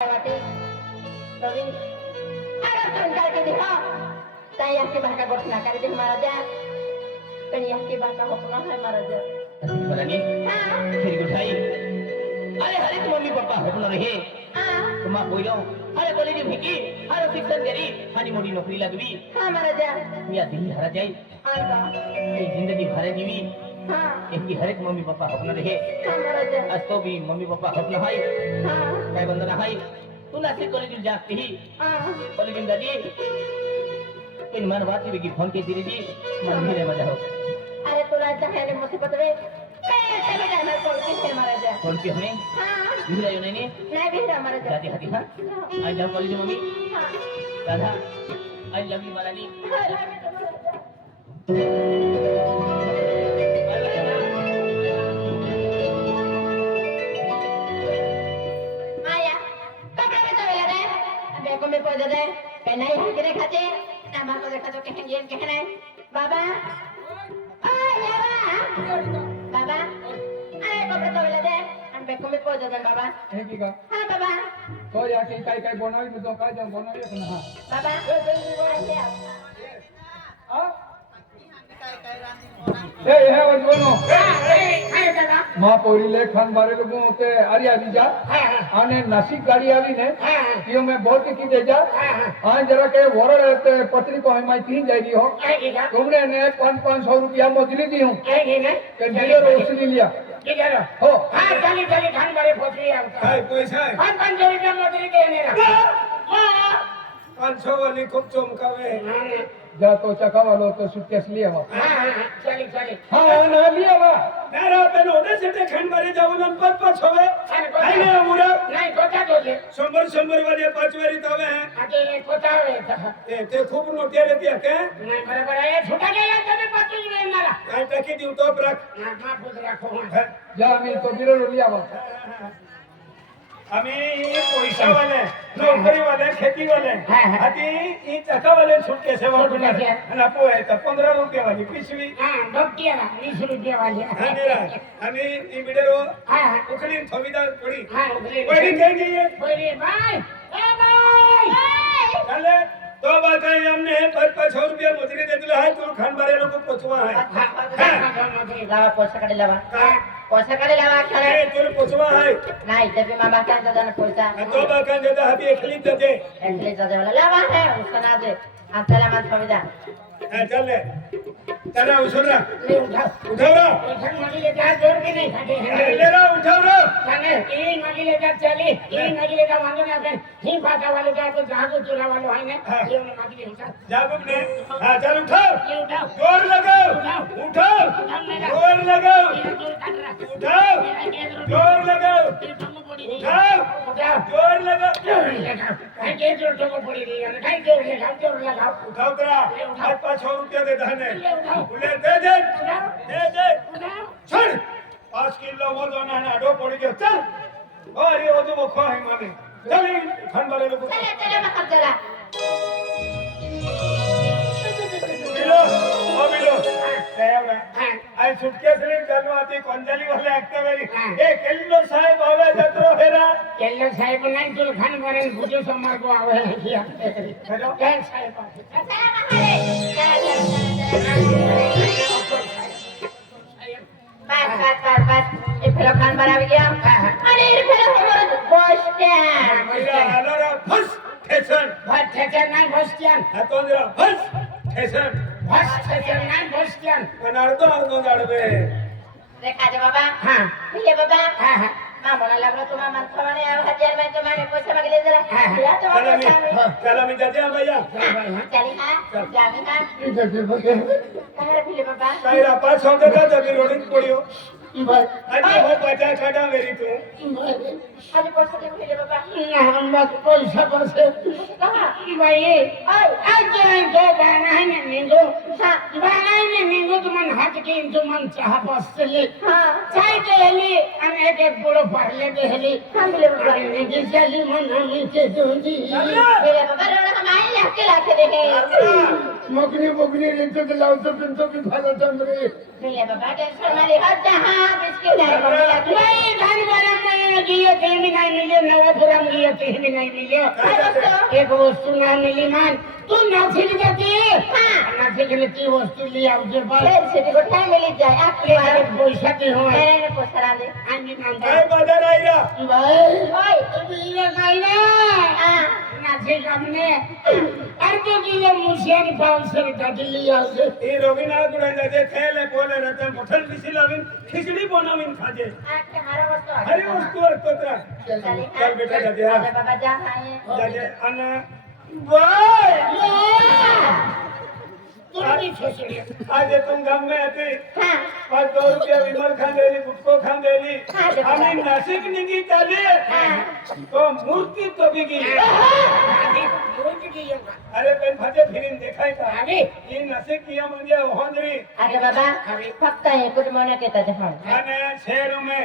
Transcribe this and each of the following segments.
वाटी रवि अरे संकार के देखो ताई आपके भाका घोषणा कर दे महाराजा कहीं आपके भाका होना है महाराजा बरानी फिर गुठाई अरे हरे तुम मम्मी पापा होना रहे तुम कोई लो अरे बोले जी भिकी अरे शिक्षण करी हानी मोटी नौकरी लगवी हां महाराजा या दिल हरा जाए आगा ये जिंदगी भरे जीवी हां एक की हरे मम्मी पापा होना रहे हां महाराजा आज तो भी मम्मी पापा होना है हां काय बंदना है तू ना से कॉलेज जाती ही हां कॉलेज में दादी इन मन बात की फोन के दीदी जी मन मेरे मजा हो अरे तू राजा है ने मुझे पता है कैसे बेटा मैं कॉल की है महाराजा कौन की हमें हां बिगड़ा यो नहीं नहीं भी महाराजा दादी हाथी हां आई लव कॉलेज मम्मी हां राधा आई लव यू बरानी माया कपड़े में तो ले अबे को में पहुंच दे पहना ही हकरे खाते ना को देखा तो कहीं ये कहना है बाबा बाबा अरे कपड़े तो ले दे हम बेको में पहुंच दे बाबा हे की का हां बाबा तो या की काय काय बनवाई मी तो काय जाऊन बनवाई ना हा बाबा हां ए हे वजनो मा पोरीले खान बारे लोगो ते आरिया दीजा आने नासिक गाड़ी आवी ने कियो में बहुत की दे जा हां जरा के वोरल ते पत्री को हम तीन जाई दी हो तुमने ने 500 रुपया मजली दी हूं के दियो रोशनी लिया हो हाँ चली चली खान बारे पहुंची काय पैसा है 500 रुपया मजूरी देने रहा 500 वाली खूब चमकावे जा तो चका वालो तो सुटकेस लिया हो चली चली हां ना लिया वा नारा पे नोटे से खंड मारे जाऊन पद पद होवे आई ना मुरा नहीं कोटा दोले 100 वाले पांच वाली तवे हैं आगे ये कोटा है ते खूब नोटे रहती है के नहीं बराबर है छोटा गया तब पति नहीं मारा काय टकी दिउ तो रख मां खुद रखो जा मी तो बिरो लिया वा आम्ही पैसा वाले नौकरी वाले खेती वाले आधी ई चका वाले छुटके से वापस आणि आपो आहे तर 15 रुपये वाली पिशवी हां डॉक्टर 20 रुपया वाली आणि आम्ही ई बिडेरो हां उखली थोबीदार पडी हां उखली पडी काय गई है बोले भाई ए भाई चले तो बात है हमने 500 रुपया मजूरी दे दिला है तू खान बारे लोग पोचवा है लावा पैसा काढे लावा पैसा काढे लावा ए तू पोचवा है नाही ते भी मामा का दादा पैसा तो बात देता हबी एकली देते एंट्री जाते वाला लावा है उसका ना दे आपल्याला मान सुविधा चल चला उछल रहा ले उठा उठाओ रहा उठन मगी ले जा जोर के नहीं खाते ले रहा उठाओ रहा खाने तीन मगी ले जा चली तीन मगी ले जा मांगो ना अपन ही पाता वाले जा तो जागो चुरा वाले है ना ये ने मगी ले उठा जागो ने हां चल उठाओ ये उठाओ जोर लगाओ उठाओ जोर लगाओ ये जोर काट रहा उठाओ जोर लगाओ उठाओ जोर लगाओ काय के जोर ठोको पड़ी रही है काय जोर लगाओ उठाओ तेरा 500 रुपया दे दहने बोले दे छोड़ 5 किलो वो दोना ना आडो पड़ी गयो चल अरे वो तो वो खो है माने चल खान बारे लोग चला चला मत चला बिलो आई सुटकेस ले चालू आती कोंजाली वाले एकता वेरी ए केल्लो साहेब आवे जत्रो हेरा केल्लो साहेब नाही तुला खान मारे भुजो समार को आवे किया हेलो काय साहेब चला बस ये फिर खान बराबर गया अरे ये फिर हमारा बस स्टैंड मेरा आलोरा फस ठेसन भात ठेकर नाही बसत्यान हातोंद्रा फस ठेसन भात ठेकर नाही बसत्यान पण अर्धो जाडवे देखा दे बाबा हां ये बाबा हां हां मामाला लागलो तुम्हाला माणसाने 1000 में तुम्हारे पैसे मागले जरा या तो चला मी जाते हैं भैया चली हां जावे हां काय फिले बाबा काय रा 500 देता जगी रोडिंग पडियो बर आणि हो पाचा खाडा वेरी तू आज पैसे दे फिले बाबा हम मत पैसा बसे कहां भाई आज जो बाना है निंगो बाना है निंगो तुमन हाथ के तुमन चाह बसले हां चाय केली आणि एक बुडो भरले देहली सांगले बाबा निगी चली मन मी के दोंदी फिले बाबा रोड हम आए लाके लाके देखे मगनी बगनी रेंचो ते लावतो पिंतो बी झालं चंद्रे मिले बाबा टेंशन मारी हट जा हाँ बिस्किट नहीं मम्मी नाही घरी बरं नाही गियो ते मी नाही मिले नवापुराम गियो ते मी नाही मिले एक वस्तू नाही मिली मान तू नाथिली जाते नाथिली ती वस्तू ली आवजे बस फिर सिटी को टाइम मिली जाए आपके माझे पैसा ते हो मेरे को सरा दे आणि काय नंतर बाजार आईला बाई ओए तुम्ही ये काय ना हाँ नाथे कामने अरे तो गियो मुशियानी पावसर टाकली आवजे ही रवीनाथ गुडांचे थेले बोले रतन मोठल बिसी लावीन खिचडी बनवीन खाजे आज हमारा वस्तु हरी वस्तू असतो तर चल बेटा जाते हा जा बाबा जा हाँ जाते अन बाय तुम्ही छोसडी आज तुम गांव में आते हाँ 500 रुपया विमल खांदेली गुटको खांदेली हाँ, आम्ही नाशिक निघी चाले तो मूर्ती कभी की अरे पण भाजे फिरीन देखाय का अरे ही नाशिक किया म्हणजे होंदरी अरे बाबा फक्त हे कुछ मना के ताजे हाँ અને શહેરોમાં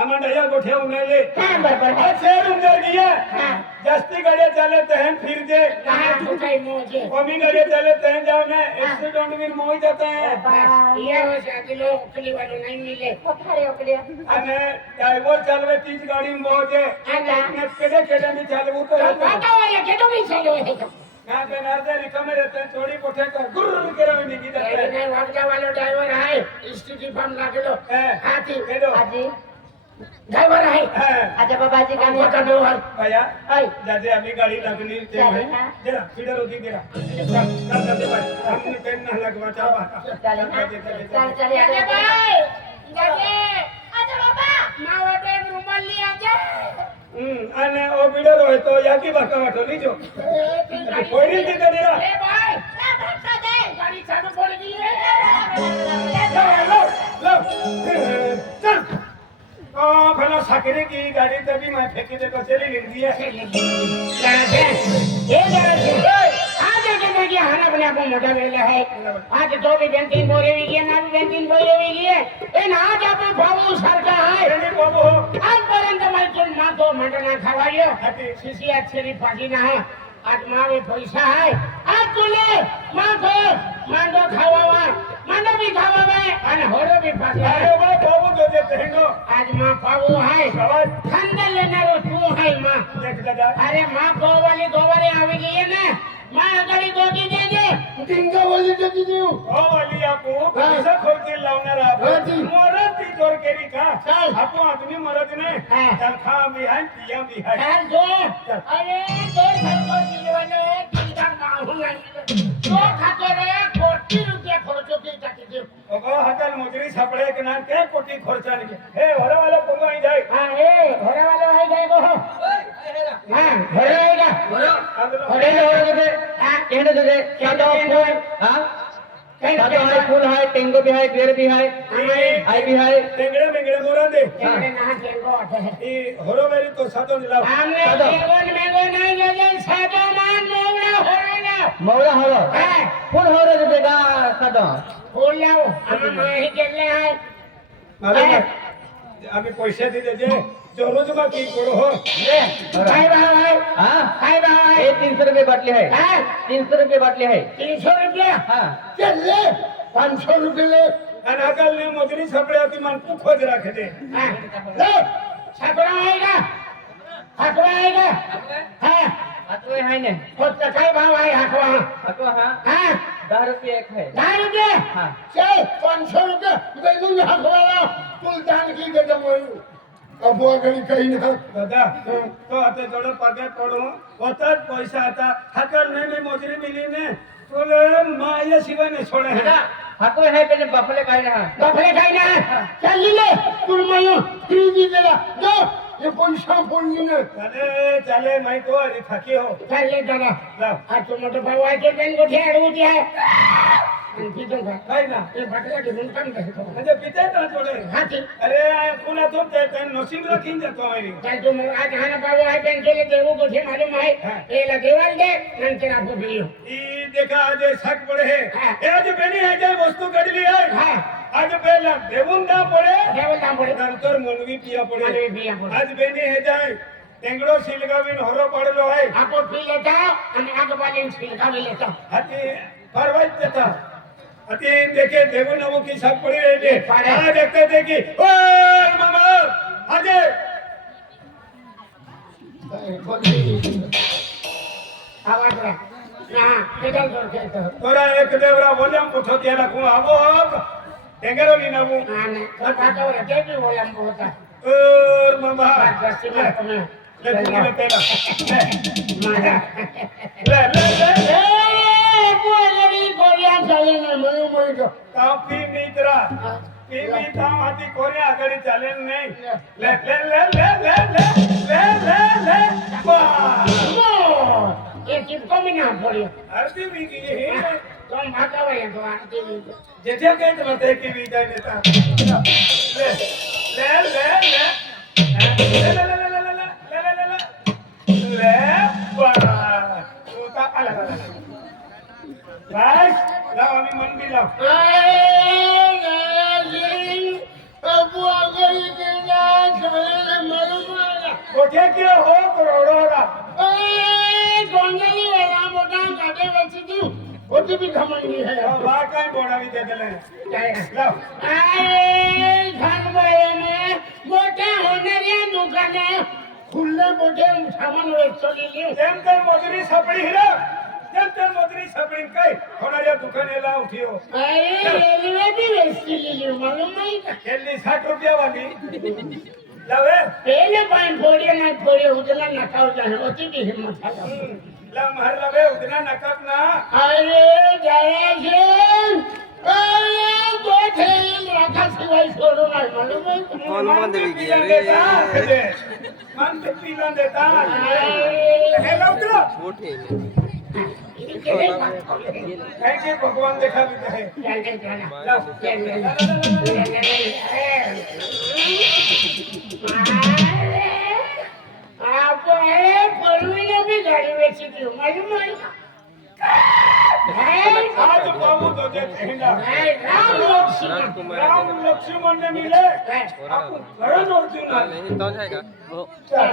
આમાં ડયા ગોઠે ઉનેલે हाँ बरोबर આ શહેર ઉંદર ગયા हाँ જાસ્તી ગાડીਆਂ ચાલે તહેન ફિર દે कहाँ ठुकाई मोजे કમી ગાડીਆਂ ચાલે તહેન જાવ ને એક્સિડન્ટ भी મોઈ जाता है ये हो जाती लोग उकली वालों नहीं मिले पथारे ओकले અને ડ્રાઈવર ચાલવે તીજ ગાડી મોજે ને કેડે કેડે ની ચાલવું તો बाटा वाले के तो नहीं चलो है ના તે નાતે રિકમે રહેતે થોડી કોઠે કર ગુર કરાવી ની ગીતા नहीं वागजा वालो ड्राइवर है स्थिति फम लागलो હે हाथी કેડો आजी ड्राइवर है હે आजा बाबा जी का हमको तो दो है ભયા ओए જાજે આમી ગાડી લાગની તે ચાલે, ભાઈ હા. જરા ફીડર હોતી જરા ચાલ ચાલ ભાઈ हमने पेन ना लगवा चावा चले हाँ चल चले जाने आजा भाई जाने आजा बाबा माँ वाटे रूमाल लिया जा અને ઓ બીડર હોય તો યાકી બાકા વાટો લીજો કોઈ રીતે કરેરા ए भाई ना भटका दे गाड़ी चालू पड़ गई है લો લો ચલ ઓ ભલા સાકરે की गाड़ी तभी मैं फेंकी दे तो चली गिरदी है जरा से ये जरा से आज के देखिए हना अपने आप में मोटा वेला है आज तो भी बेंतीन बोरे भी गए ना भी बेंतीन बोरे भी गए इन आज आप बाबू सरका है એની બાબો आज पर्यंत मैं तुम माँ को मंडना खवाइयो हाथी सीसी अच्छी पाजी ना है आज माँ में पैसा है आज तुले माँ को मांडो खावा मांडो भी खावा और होरो भी पाजी અરે है વા બાબો જો જે કહેંગો आज माँ पाबू है સવાજ ठंडा लेना रो तू है माँ દેખ દાદા अरे माँ को वाली दो बारे आवे गई है ना माँ अगली दो की दे दे टिंगा वाली दे दी हूँ ઓ વાલી આપો પૈસા ખોટી લાવનારા આપો મરતી જોર કેરી કા ચાલ. આપો આદમી મરદ ને હા. ચાલ ખા બી હાય પિયા બી હાય चाल दो अरे दो सबको दिलवाने चिंता ना होना दो खाते रे 40 रुपया खर्चो की जाती थी ઓગો હકલ મુજરી છપડે કે ના કે કોટી ખર્ચા ની હે વરા વાળો કોગો આઈ જાય हाँ ए घोड़े वाले है गए वो हाँ घोड़े आएगा આંદલો घोड़े लोग दे हाँ कहने दे क्या दो फूल हाँ सादो है, फूल है, टेंगो भी है, बेर भी है, आई भी है। ટેંગડે મેંગડે મોરા દે कहने ना टेंगो आते हैं ઈ હોરો વેરી તો સાતો જ લાવ हमने टेंगो में नहीं ले सादो मान मोगरा हो रहेगा मौरा हरो, हाँ फूल हो रहे बेगा सादो। फूल लाओ हम नहीं चलने हैं મારે আমি পয়সা দিতে যে জরুজমা কি করো হো भाई भाई हाँ, भाई भाई ये 300 रुपए बाटली है, हाँ 300 रुपए बाटली है। 300 रुपया हाँ, चल ले 500 रुपये ले અને હકલ ને મુજરી છપડે હતી મન પૂખો જ રાખે દે हाँ ले छपरा आएगा हाँ अतो है ने, खुद का काय भाव है हकवा अतो हाँ, हाँ 10 रुपये एक है। 10 रुपये हाँ, चल 500 रुपये दे दूंगा हकवा सुल्तान की गजब हुई अब वो अगर कहीं ना દાદા તો આતે જોડે પગે પડો વતર પૈસા હતા હકલ ને મે મુજરી મિલી ને બોલે માયા સિવાય ને છોડે હે हको है पहले बफले का रहा। बफले खाई ना चल ले तुम मायो फ्री देला दो ये पैसा बोलनी ना ચાલે ચાલે મેં તો હજી થાકી હો चल ले दादा લાવ आज तुम तो भाव आके बेन को ठेड़ हो दिया है पीछे का કઈ ના ये बटला के गुण कम कर दो આજે પીતે તા જોડે हाथी અરે આ ફૂલા તો તે તે નસીબ રાખીને જતો આવી चल तुम आज खाना पावो है बेन के लिए देवो को ठे मालूम है ये लगेवाल दे नंतर आपको बियो ઈ દેખા આજે શાક પડે હે હા. એ આજે બેની હે જાય વસ્તુ કાઢલી હે हाँ आज પહેલા દેવું ના પડે देवल नाम पड़े અંતર મનવી પિયા मालूम પડે बिया पड़े आज બેની હે જાય ટેંગડો સિલગાવીને હરો પાડેલો હે आपको पी लेता जाओ आणि आगबाजीन छिलकावी लेतो हाती परवाच देता हाती देखे देवो नवो की सब पड़ी रही पड़े। हाँ देखते थे कि ओए मामा आजे आवाज रे ना केडल करके तो तोरा एक देवरा वॉल्यूम उठो दिया रखूं आवो टेंगरो ली नवो आने कथा तो के भी बोलम बोता ओए मामा बस में तुम्हें ले तू ले पहला मारा ले ए बोलरी कोरिया चले न मयो मयो तो काफी मित्रा पीवी ताम हाथी कोरिया आगड़ी चाले नहीं ले ले ले ले ले ले ले ले ले वाह ये चिपको में ना पड़ियो आरती भी की है तुम भागा भाई तो आती नहीं जेठे के तो ते की भी जाने ता ले ले ले ले ले ले ले ले ले ले ले ले ले वाह तो ता अलग अलग बस लाओ अभी मन भी लाओ कोठे के हो करोड़ोरा भी घमंडी है बात का बोड़ा भी दे ले लाओ घर में मोटे होने दुकान है खुले मोटे सामान चली ली जेम तेम मजुरी सपड़ी हिरा जेम तेम मजुरी सपड़ी कई होणाऱ्या दुकानेला उठियो अरे रेलवे भी वैसी ली मालूम नहीं का केली 60 रुपया वाली लावे पहले पाइन फोड़िए ना फोड़िए उतना न खाओ जाए होती भी हिम्मत है ला महर लावे उतना नकक ना अरे जय जय अरे दो ठेल रखा सिवाय छोड़ो ना मालूम है मन देवी की अरे मन तो पीला देता है लौटो कैसे भगवान देखा भी है आप पलवी भी गाड़ी बेची थी मालूम है आज बाबू तो जे कहना राम लक्ष्मण ने मिले अपन करण अर्जुन नहीं तो जाएगा वो चल